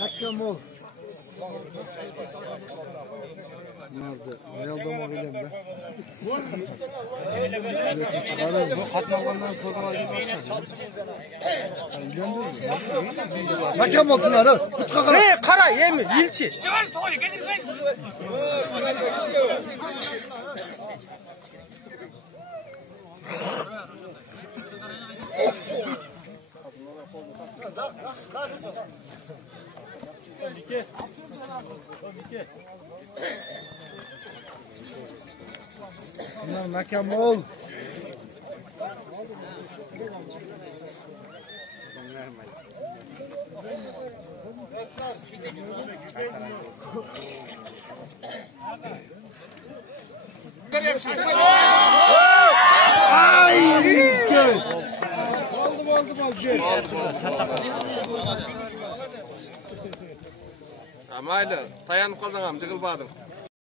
Hakem ol. Nerede? Ayaldım o bilem be. Katmanlardan sonra hakem oldular ha. Kara yemi, ilçi. Bunlar hakem ol. Ay, riske. Oldu. Amaylı, tayanıp kazanam, jıgılbadım.